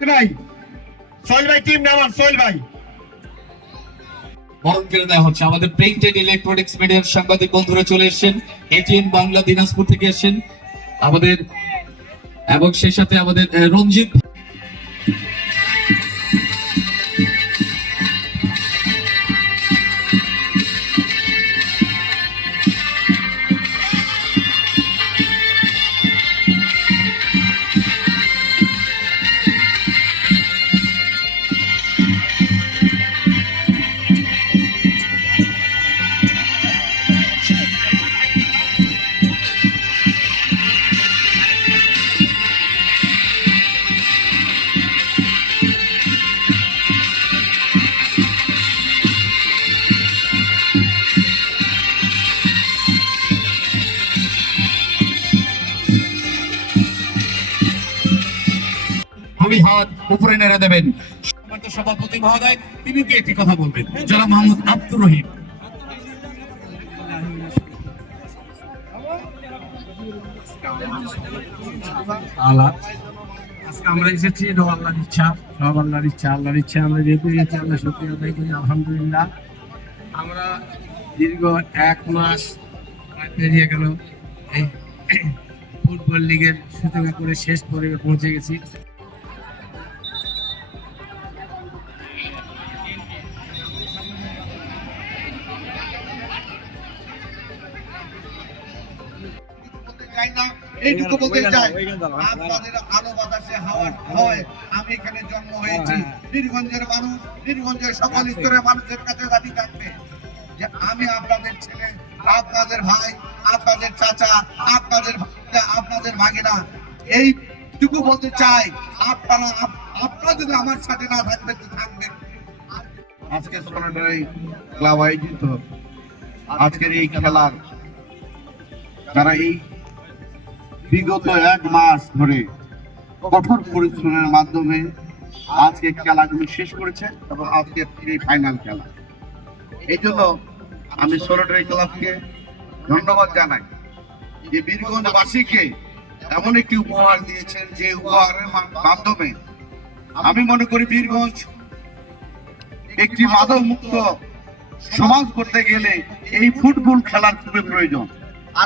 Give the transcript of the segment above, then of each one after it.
ভাই ভাই। দেওয়া হচ্ছে। আমাদের ইলেকট্রনিক্স মিডিয়ার সাংবাদিক বন্ধুরা চলে এসেছেন। এটিএন বাংলা দিনাজপুর থেকে এসেছেন। আমাদের এবং সেই সাথে আমাদের রঞ্জিত দুই হাত উপরে নেড়ে দেবেন। সভাপতি মহোদয়, তিনি কি একটি কথা বলবেন? মোহাম্মদ আব্দুর রহিম। ইচ্ছা আমরা করি আলহামদুলিল্লাহ। আমরা দীর্ঘ এক মাস গেল। ফুটবল লিগের সূচনা করে শেষ পর্বে পৌঁছে গেছি। এইটুকু বলতে চাই আপনাদের আলো বাতাসে হাওয়া হয় আমি এখানে জন্ম হয়েছি। বীরগঞ্জের মানুষ বীরগঞ্জের সকল স্তরের মানুষের কাছে দাবি থাকবে যে আমি আপনাদের ছেলে আপনাদের ভাই আপনাদের চাচা আপনাদের আপনাদের ভাগিনা। এইটুকু বলতে চাই আপনারা আপ- আপনারা যদি আমার সাথে না থাকবেন তো থাকবেন আজকে সোনাডারি ক্লাব আয়োজিত। আজকের এই খেলার যারা এই বিগত এক মাস ধরে কঠোর পরিশ্রমের মাধ্যমে আজকে খেলাগুলি শেষ করেছে এবং আজকে এই ফাইনাল খেলা। এই জন্য আমি সোলোটারি ক্লাবকে ধন্যবাদ জানাই যে বীরগঞ্জবাসীকে এমন একটি উপহার দিয়েছেন যে উপহারের মাধ্যমে আমি মনে করি বীরগঞ্জ একটি মাদক মুক্ত সমাজ করতে গেলে এই ফুটবল খেলার খুবই প্রয়োজন।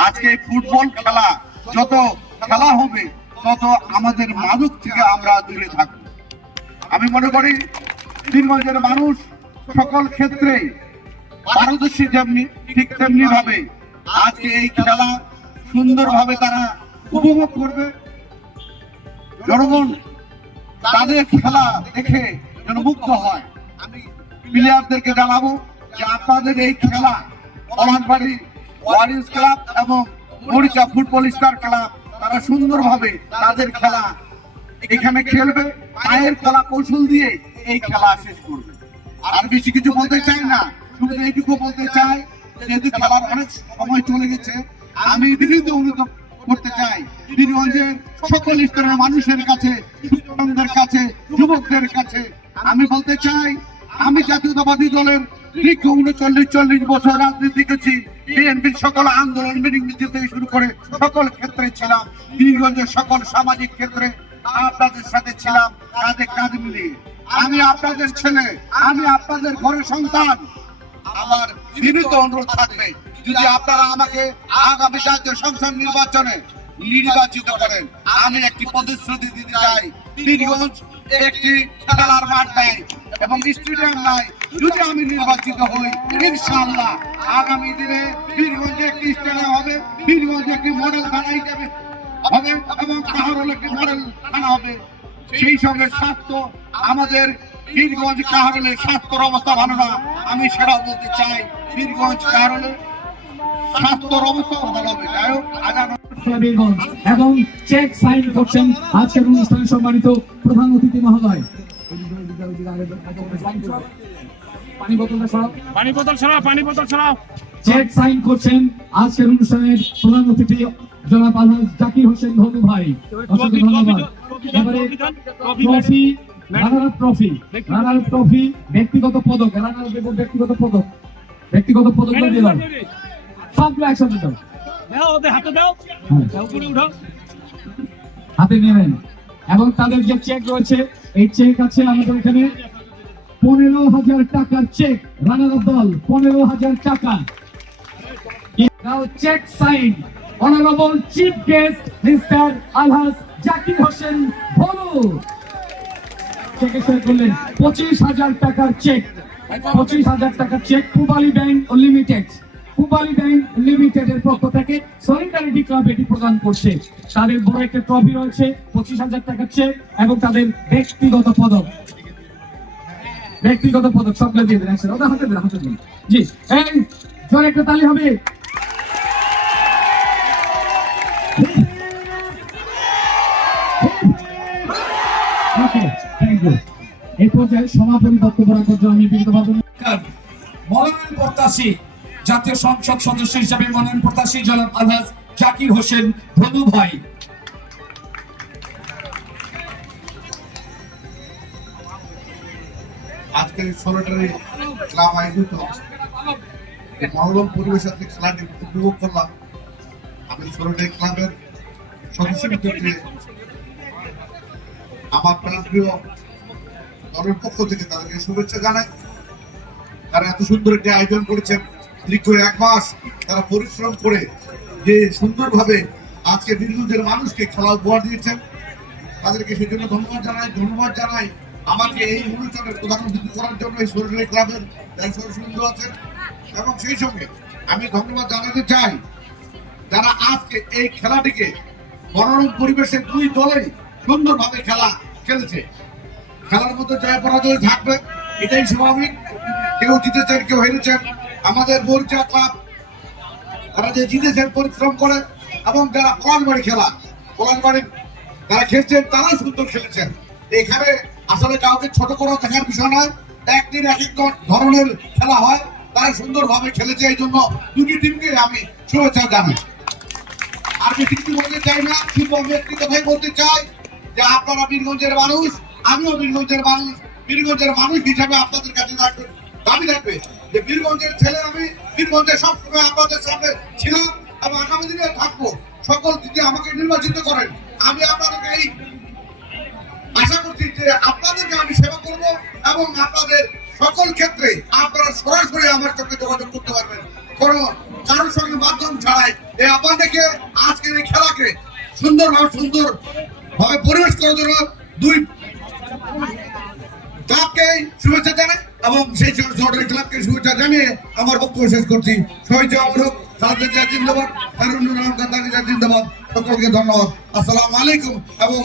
আজকে এই ফুটবল খেলা যত খেলা হবে, তত আমাদের মাদক থেকে আমরা দূরে থাকব। আমি মনে করি বীরগঞ্জের মানুষ সকল ক্ষেত্রে পারদর্শী যেমনি, ঠিক তেমনি ভাবে আজকে এই খেলা সুন্দরভাবে তারা উপভোগ করবে। জনগণ তাদের খেলা দেখে যেন মুক্ত হয়। আমি প্লেয়ারদেরকে জানাব যে আপনাদের এই খেলা পলাশবাড়ি ওয়ারিস ক্লাব এবং মরিচা ফুটবল স্টার ক্লাব তারা সুন্দরভাবে তাদের খেলা এখানে খেলবে। পায়ের খেলা কৌশল দিয়ে এই খেলা শেষ করবে। আর বেশি কিছু বলতে চাই না, শুধু এইটুকু বলতে চাই, যেহেতু খেলার অনেক সময় চলে গেছে, আমি বিনীত অনুরোধ করতে চাই বীরগঞ্জের সকল স্তরের মানুষের কাছে যুবকদের কাছে যুবকদের কাছে, আমি বলতে চাই, আমি জাতীয়তাবাদী দলের দীর্ঘ উনচল্লিশ, চল্লিশ বছর রাজনীতি করেছি। বিএনপির সকল আন্দোলন, মিটিং মিছিল থেকে শুরু করে সকল ক্ষেত্রে ছিলাম। বীরগঞ্জের সকল সামাজিক ক্ষেত্রে আপনাদের সাথে ছিলাম, কাঁধে কাঁধ মিলিয়ে। আমি আপনাদের ছেলে, আমি আপনাদের ঘরের সন্তান। আমার বিনীত অনুরোধ থাকবে, যদি আপনারা আমাকে আগামী জাতীয় সংসদ নির্বাচনে নির্বাচিত করেন, আমি একটি প্রতিশ্রুতি দিতে চাই। বীরগঞ্জ একটি খেলার মাঠ নাই এবং স্টেডিয়াম নাই। যদি আমি নির্বাচিত হই, ইনশাআল্লাহ আগামী দিনে বীরগঞ্জে একটি স্টেডিয়াম হবে একটি মডেল থানা হিসেবে হবে এবং কাহারল একটি মডেল থানা হবে। সেই সঙ্গে স্বাস্থ্য, আমাদের বীরগঞ্জ কাহারলের স্বাস্থ্যর অবস্থা ভালো না। আমি সেটাও বলতে চাই, বীরগঞ্জ কাহারলে স্বাস্থ্যর অবস্থা ভালো হবে। যাই হোক বীরগঞ্জ এবং চেক সাইন করছেন আজকের অনুষ্ঠানে সম্মানিত প্রধান অতিথি মহোদয়। পানি বোতলটা সরাও। পানি বোতল ছড়াও পানি বোতল ছড়াও চেক সাইন করছেন আজকের অনুষ্ঠানের প্রধান অতিথি জনাব আলহাজ জাকির হোসেন ধনু ভাই। অসংখ্য ধন্যবাদ। এবারে trophy runner trophy runner trophy ব্যক্তিগত পদক রানার ব্যক্তিগত পদক ব্যক্তিগত পদক দিলাম। সবগুলো একসাথে দাও। হাতে দাও হাতে নিয়ে নেন এবং তাদের যে চেক রয়েছে এই চেক আছে আমাদের এখানে পনেরো হাজার টাকার চেক রানার দল পনেরো হাজার টাকা check signed. Honorable Chief Guest Mr. Alhas Zakir Hossein Bolu. চেকে সই করলেন পঁচিশ হাজার টাকার চেক পঁচিশ হাজার টাকার cheque Pubali bank limited Pubali bank limited এর পক্ষ থেকে সলিডারিটি ক্লাব এটি প্রদান করছে। তাদের বড় একটা ট্রফি রয়েছে, পঁচিশ হাজার টাকার চেক এবং তাদের ব্যক্তিগত পদক। ব্যক্তিগত পদক, সবগুলো দিয়ে দেন ওটা হাতে দেন হাতে দেন। জি, এই একটা তালি হবে। এই পর্যায়ে সমাপনী বক্তব্য রাখার জন্য আমি বিনীতভাবে মনোনয়ন প্রত্যাশী জাতীয় সংসদ সদস্য হিসেবে মনোনয়ন প্রত্যাশী জনাব আলহাজ জাকির হোসেন ধনু ভাই। আজকের ক্লাব আয়োজিত মনোরম পরিবেশ আজকে খেলাটি উপভোগ করলাম। আমি ক্লাবের আমার প্রাণপ্রিয় দলের পক্ষ থেকে তাদেরকে শুভেচ্ছা জানাই। তারা এত সুন্দর একটি আয়োজন করেছেন। দীর্ঘ এক মাস তারা পরিশ্রম করে যে সুন্দরভাবে আজকে বিদ্যুতের মানুষকে খেলা উপহার দিয়েছেন। তাদেরকে সেজন্য ধন্যবাদ জানাই ধন্যবাদ জানাই। আমাকে এই অনুষ্ঠানের প্রধান অতিথি করার জন্য এই সরকারি ক্লাবের সদস্যবৃন্দ আছেন। এবং সেই সঙ্গে আমি ধন্যবাদ জানাতে চাই, যারা আজকে এই খেলাটিকে মনোরম পরিবেশে দুই দলেই সুন্দরভাবে খেলা খেলেছে। খেলার মধ্যে জয় পরাজয় থাকবে, এটাই স্বাভাবিক। কেউ জিতেছেন, কেউ হেরেছেন। আমাদের বরিচা ক্লাব, তারা যে জিতেছেন, পরিশ্রম করে, এবং যারা পলানবাড়ি খেলা পলানবাড়ি যারা খেলছেন তারা সুন্দর খেলেছেন। এখানে আসলে কাউকে ছোট করে দেখার বিষয় নয়, একদিন এক এক ধরনের খেলা হয় তারা সুন্দরভাবে খেলেছে, এই জন্য দুটি টিমকে আমি শুভেচ্ছা জানাই। আর বেশি কিছু বলতে চাই না শুধু আমি কথাই বলতে চাই যে আপনারা বীরগঞ্জের মানুষ, আমিও বীরগঞ্জের মানুষ বীরগঞ্জের মানুষ হিসাবে আপনাদের কাছে দাবি রাখবে। যে বীরগঞ্জের ছেলে আমি, বীরগঞ্জের সবসময় আপনাদের সামনে ছিলাম এবং আগামী দিনে থাকব। সকল যদি আমাকে নির্বাচিত করেন। আমি আপনাদেরকে এই আশা করছি যে আপনাদেরকে আমি সেবা করব এবং আপনাদের সকল ক্ষেত্রে আপনারা সরাসরি আমার সঙ্গে যোগাযোগ করতে পারবেন। কোনো কারোর সঙ্গে মাধ্যম ছাড়াই এই আপনাদেরকে আজকের এই খেলাকে সুন্দরভাবে সুন্দর ভাবে পরিবেশ করার জন্য দুই ক্লাবকে শুভেচ্ছা জানাই। এবং সেই সরকারি ক্লাবকে শুভেচ্ছা জানিয়ে আমার বক্তব্য শেষ করছি। শহীদ জিন্দাবাদ। তারুণ্য রহমান জিন্দাবাদ। সকলকে ধন্যবাদ। আসসালামু আলাইকুম এবং